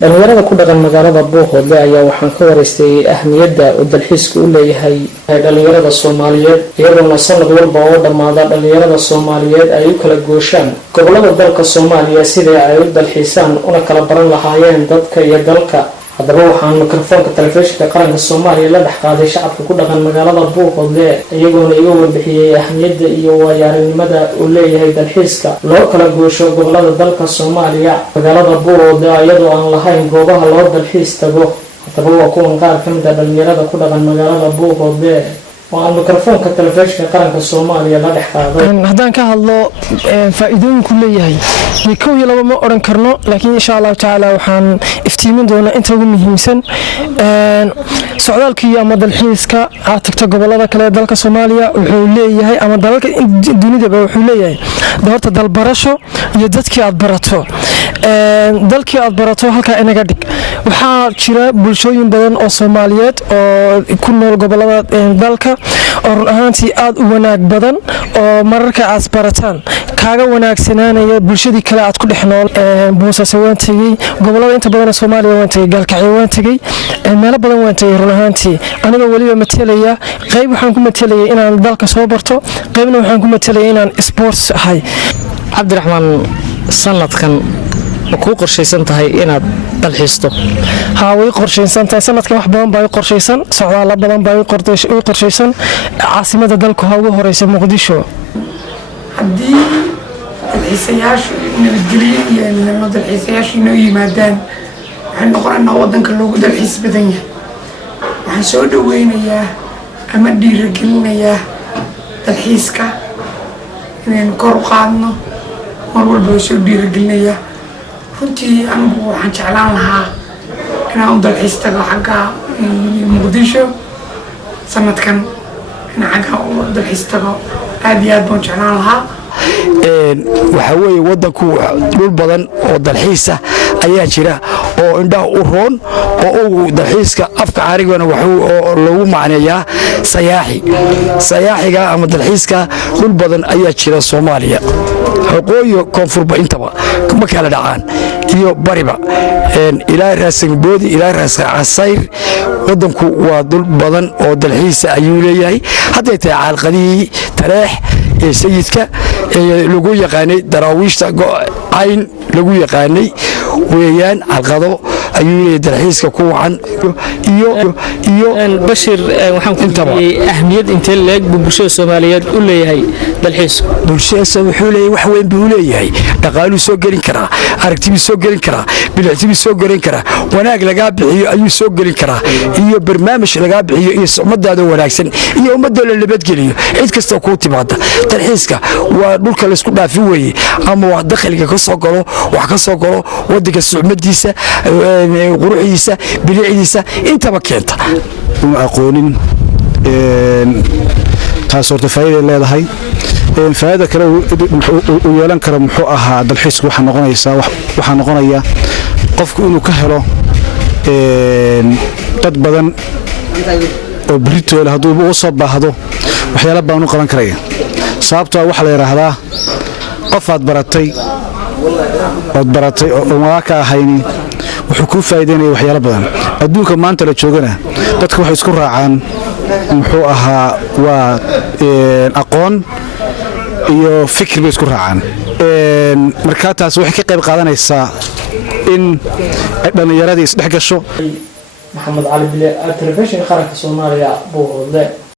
dhalinyarada ku dhaqan magaalada Buuqoodle ayaa waxaan ka wareystay ahmiyadda uu dalxiisku u leeyahay dhalinyarada Soomaaliyeed iyadoo sanad walba oo dhamaada dhalinyarada Soomaaliyeed ay u kala gooshaan gobolada dalka Soomaaliya sida ay u dalxiisaan una kala baran lahaayeen dadka iyo dalka. haddaba waxaan mikrofoonka telefishinka qaranka Soomaaliya la dhex qaaday shacabka ku dhaqan magaalada Buuqoodle iyagoona iga warbixiyay ahmiyadda iyo waayo-aragnimada uu leeyahay dalxiiska loo kala goosho gobolada dalka Soomaaliya. magaalada Buuqoodle iyadoo aan lahayn goobaha loo dalxiis tago, haddaba waa kuwan qaar ka mid ah dhalinyarada ku dhaqan magaalada Buuqoodle وأنا ميكروفون كتلفزيون قرن الصومالي لا دحقاده. هذا كهالله فائدون كلية هي يكون يلا ما أورن كرنا لكن إن شاء الله تعالى وحن افتيمن دون أنت ومهم سن سعودك يا مدى الحيس كا عتك قبل هذا كلا دلك الصومالية وحولية هي أما دلك الدنيا ده وحولية هي دارت دل برشة يدتك أدبرته دلك أدبرته هكا أنا قدك وحا شراء بلشوين بدن الصوماليات كنا قبل هذا دلك oo ahaantii aad u wanaag badan oo mararka aad barataan kaaga wanaagsananaya bulshadii kale aad ku dhexnool boosas waan tagay gobolada inta badan Soomaaliya waan tagay galkacyo waan tagay meelo badan waan tagay run ahaantii aniga waliba matalaya qayb waxaan ku matalaya inaan dalka soo barto qaybna waxaan ku matalaya inaan sports ahay. Cabdiraxmaan sanadkan ku qorshaysan tahay inaad dalxiisto way qorshaysan tahay sanadkan wax badan baa qorshaysan socdaal badan baa qorshaysan caasimada dalka ugu horeysa Muqdisho hadii dalxiisayaashu nabadgelyo iyo dalxiisayaashu inoo yimaadaan waxaan noqonaynaa wadanka loogu dalxiis badan yahay. waxaan soo dhaweynayaa ama dhiirigelinayaa dalxiiska inaynu kor u qaadno mar walba soo dhiirigelinayaa. runtii anigu waxaan jeclaan lahaa inaan u dalxiis tago xagga Muqdisho sanadkan inaan xagga u dalxiis tago aad iyo aad baan jeclaan lahaa. waxa weeye wadanku dhul badan oo dalxiis ah ayaa jira oo indhaha u roon oo uu dalxiiska afka caarigana waxa lagu macneeyaa sayaaxiga ama dalxiiska dhul badan ayaa jira Soomaaliya waqooyi koonfurba intaba ma kala dhacaan iyo bariba ilaa Raasingboodi ilaa Raasayr wadanku waa dhul badan oo dalxiis ayuu leeyahay. hadday tahay caalqadii tareex ee sayidka lagu yaqaanay daraawiishta cayn lagu yaqaanay weeyaan calqado ayuu leeyahay dalxiiska ku wacan iyo bashir waxaan ku taabay ahmiyad intee leeg bulshada Soomaaliyeed u leeyahay dalxiisku. bulshada wuxuu leeyahay wax weyn buu leeyahay dhaqaalu soo gelin karaa aragtibi soo gelin karaa bilictibi soo gelin karaa wanaag laga bixiyo ayuu soo gelin karaa iyo barnaamij laga bixiyo iyo sumadaada wanaagsan iyo ummadda la nabadgeliyo cid kasta ku timaada. dalxiiska waa dhulka la isku dhaafi weeye ama wax dakhliga ka soo galo wax ka soo galo wadanka suumadiisa quruxiisa bilicdiisa intaba keenta aqoonin taas oo faa'iido leedahay faa'iido kale uu yeelan karo muxuu ahaa dalxiisku waxa noqonaya qofku inuu ka helo dad badan oo Britoola haduu u soo baahdo waxyaalo baan u qaban karaya sababtoo waxa la yiraahdaa qof aad baratay oo walaaka ahayni wuxuu ku faa'iideynaya waxyaalo badan adduunka maanta la joogana dadku waxay isku raacaan muxuu ahaa waa aqoon iyo fikir bay isku raacaan marka taas waxay ka qayb qaadanaysaa in dhalinyarada is dhex gasho. Maxamed Ali Bile, telefishinka qaranka Soomaaliya Buuqoodle.